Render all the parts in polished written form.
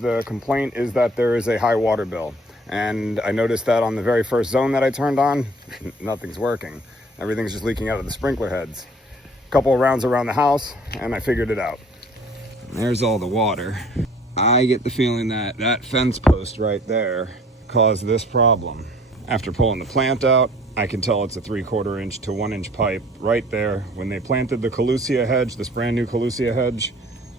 The complaint is that there is a high water bill. And I noticed that on the very first zone that I turned on, nothing's working. Everything's just leaking out of the sprinkler heads. A couple of rounds around the house, and I figured it out. And there's all the water. I get the feeling that that fence post right there caused this problem. After pulling the plant out, I can tell it's a 3/4 inch to 1 inch pipe right there. When they planted the Calusia hedge, this brand new Calusia hedge,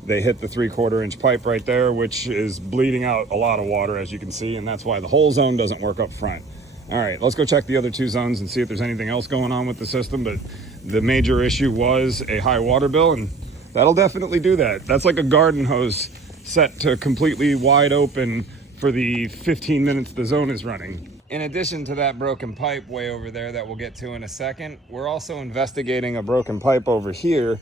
they hit the 3/4 inch pipe right there, which is bleeding out a lot of water, as you can see, and that's why the whole zone doesn't work up front. All right, let's go check the other two zones and see if there's anything else going on with the system, but the major issue was a high water bill, and that'll definitely do that. That's like a garden hose set to completely wide open for the 15 minutes the zone is running. In addition to that broken pipe way over there that we'll get to in a second, we're also investigating a broken pipe over here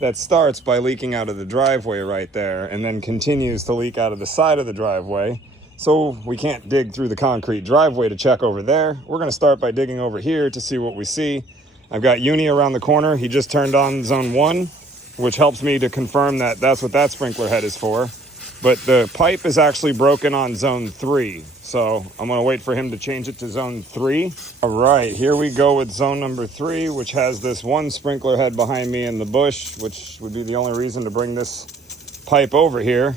that starts by leaking out of the driveway right there and then continues to leak out of the side of the driveway. So we can't dig through the concrete driveway to check over there. We're going to start by digging over here to see what we see. I've got Uni around the corner. He just turned on zone 1, which helps me to confirm that that's what that sprinkler head is for. But the pipe is actually broken on zone 3. So I'm going to wait for him to change it to zone 3. All right, here we go with zone number 3, which has this one sprinkler head behind me in the bush, which would be the only reason to bring this pipe over here.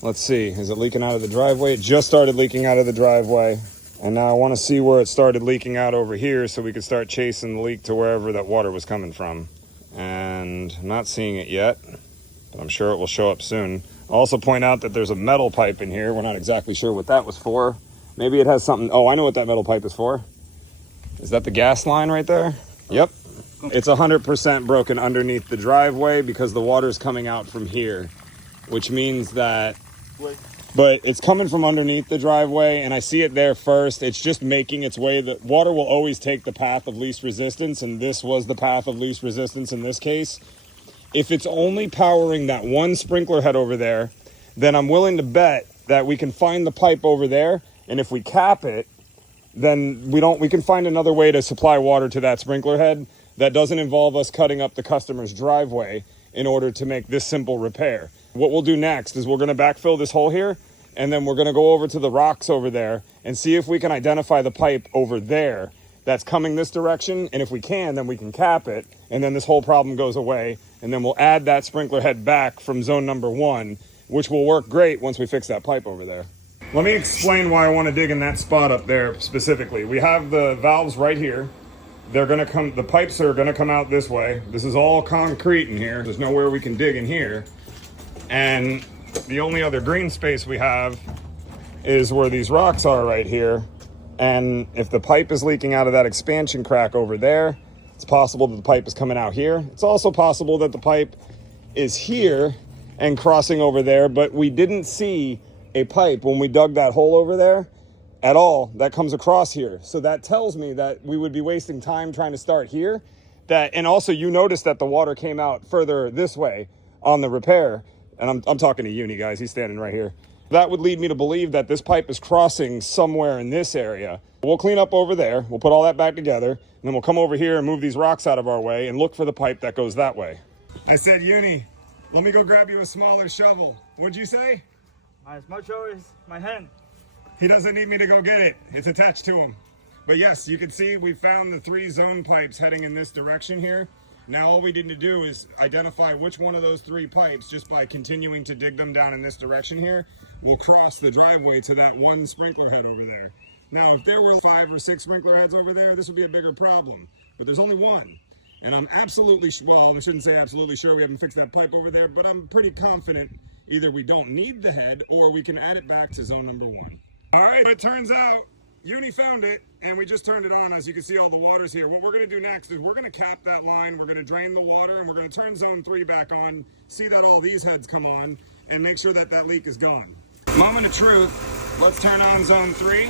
Let's see, is it leaking out of the driveway? It just started leaking out of the driveway. And now I want to see where it started leaking out over here so we can start chasing the leak to wherever that water was coming from. And I'm not seeing it yet, but I'm sure it will show up soon. I'll also point out that there's a metal pipe in here. We're not exactly sure what that was for. Maybe it has something. Oh, I know what that metal pipe is for. Is that the gas line right there? Yep. It's 100% broken underneath the driveway because the water is coming out from here, which means that... But it's coming from underneath the driveway, and I see it there first. It's just making its way. The water will always take the path of least resistance, and this was the path of least resistance in this case. If it's only powering that one sprinkler head over there, then I'm willing to bet that we can find the pipe over there, and if we cap it, then we can find another way to supply water to that sprinkler head that doesn't involve us cutting up the customer's driveway in order to make this simple repair. What we'll do next is we're going to backfill this hole here, and then we're going to go over to the rocks over there and see if we can identify the pipe over there that's coming this direction, and if we can, then we can cap it, and then this whole problem goes away, and then we'll add that sprinkler head back from zone number 1, which will work great once we fix that pipe over there. Let me explain why I want to dig in that spot up there specifically. We have the valves right here. They're going to come, the pipes are going to come out this way. This is all concrete in here. There's nowhere we can dig in here. And the only other green space we have is where these rocks are right here. And if the pipe is leaking out of that expansion crack over there, it's possible that the pipe is coming out here. It's also possible that the pipe is here and crossing over there, but we didn't see a pipe when we dug that hole over there at all that comes across here. So that tells me that we would be wasting time trying to start here. And also you noticed that the water came out further this way on the repair. And I'm talking to Uni, guys. He's standing right here. That would lead me to believe that this pipe is crossing somewhere in this area. We'll clean up over there. We'll put all that back together. And then we'll come over here and move these rocks out of our way and look for the pipe that goes that way. I said, Uni, let me go grab you a smaller shovel. What'd you say? My small shovel is my hand. He doesn't need me to go get it. It's attached to him. But yes, you can see we found the 3 zone pipes heading in this direction here. Now all we need to do is identify which one of those 3 pipes, just by continuing to dig them down in this direction here, will cross the driveway to that one sprinkler head over there. Now, if there were 5 or 6 sprinkler heads over there, this would be a bigger problem. But there's only one. And I'm absolutely, well, I shouldn't say absolutely sure we haven't fixed that pipe over there, but I'm pretty confident either we don't need the head or we can add it back to zone number 1. All right, it turns out Uni found it, and we just turned it on. As you can see, all the water's here. What we're going to do next is we're going to cap that line, we're going to drain the water, and we're going to turn zone 3 back on, see that all these heads come on, and make sure that that leak is gone. Moment of truth. Let's turn on zone 3.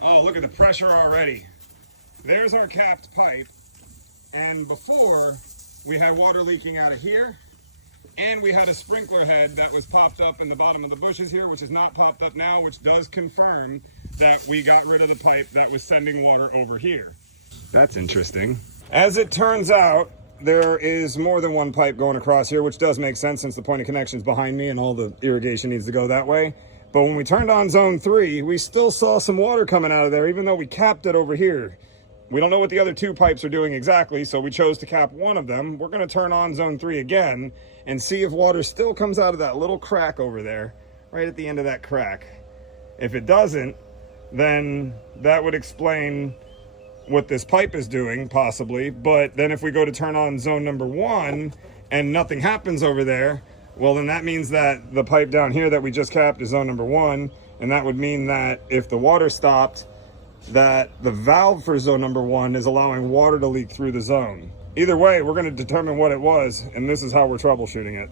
Oh, look at the pressure already. There's our capped pipe, and before we had water leaking out of here, and we had a sprinkler head that was popped up in the bottom of the bushes here, which is not popped up now, which does confirm that we got rid of the pipe that was sending water over here. That's interesting. As it turns out, there is more than one pipe going across here, which does make sense since the point of connection is behind me and all the irrigation needs to go that way. But when we turned on zone 3, we still saw some water coming out of there, even though we capped it over here. We don't know what the other 2 pipes are doing exactly, so we chose to cap one of them. We're going to turn on zone 3 again and see if water still comes out of that little crack over there, right at the end of that crack. If it doesn't, then that would explain what this pipe is doing, possibly. But then if we go to turn on zone number 1 and nothing happens over there, well, then that means that the pipe down here that we just capped is zone number 1, and that would mean that if the water stopped, that the valve for zone number 1 is allowing water to leak through the zone. Either way, we're going to determine what it was, and this is how we're troubleshooting it.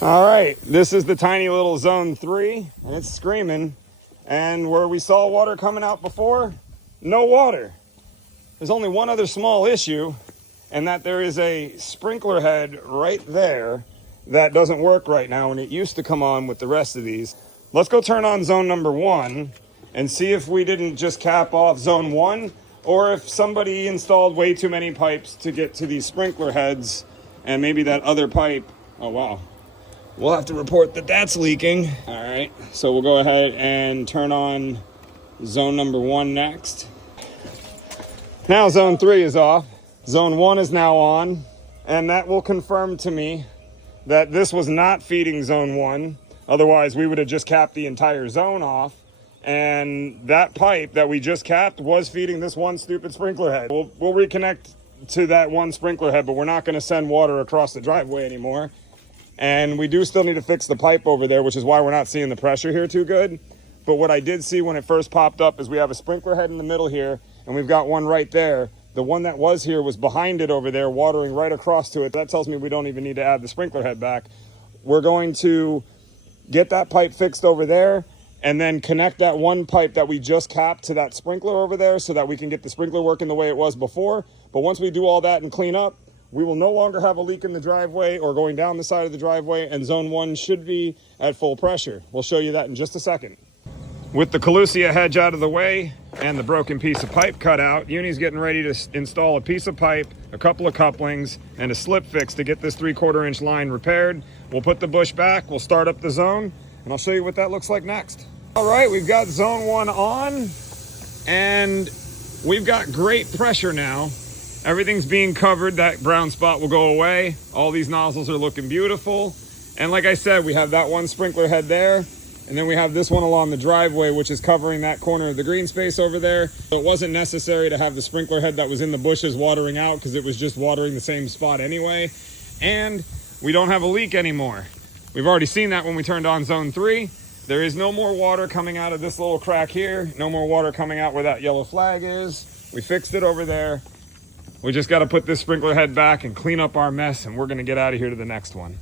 All right, this is the tiny little zone 3, and it's screaming. And where we saw water coming out before, no water. There's only one other small issue, and that there is a sprinkler head right there that doesn't work right now, and it used to come on with the rest of these. Let's go turn on zone number 1 and see if we didn't just cap off zone 1, or if somebody installed way too many pipes to get to these sprinkler heads, and maybe that other pipe, oh wow. We'll have to report that that's leaking. All right, so we'll go ahead and turn on zone number 1 next. Now zone 3 is off. Zone 1 is now on, and that will confirm to me that this was not feeding zone 1. Otherwise, we would have just capped the entire zone off. And that pipe that we just capped was feeding this one stupid sprinkler head. We'll reconnect to that one sprinkler head, but we're not going to send water across the driveway anymore. And we do still need to fix the pipe over there, which is why we're not seeing the pressure here too good. But what I did see when it first popped up is we have a sprinkler head in the middle here, and we've got one right there. The one that was here was behind it over there, watering right across to it. That tells me we don't even need to add the sprinkler head back. We're going to get that pipe fixed over there, and then connect that one pipe that we just capped to that sprinkler over there so that we can get the sprinkler working the way it was before. But once we do all that and clean up, we will no longer have a leak in the driveway or going down the side of the driveway, and zone 1 should be at full pressure. We'll show you that in just a second. With the Calusia hedge out of the way and the broken piece of pipe cut out, Uni's getting ready to install a piece of pipe, a couple of couplings, and a slip fix to get this 3/4 inch line repaired. We'll put the bush back, we'll start up the zone, and I'll show you what that looks like next. All right, we've got zone 1 on, and we've got great pressure now. Everything's being covered. That brown spot will go away. All these nozzles are looking beautiful. And like I said, we have that one sprinkler head there, and then we have this one along the driveway, which is covering that corner of the green space over there. So it wasn't necessary to have the sprinkler head that was in the bushes watering out, because it was just watering the same spot anyway. And we don't have a leak anymore. We've already seen that when we turned on zone 3. There is no more water coming out of this little crack here. No more water coming out where that yellow flag is. We fixed it over there. We just got to put this sprinkler head back and clean up our mess, and we're going to get out of here to the next one.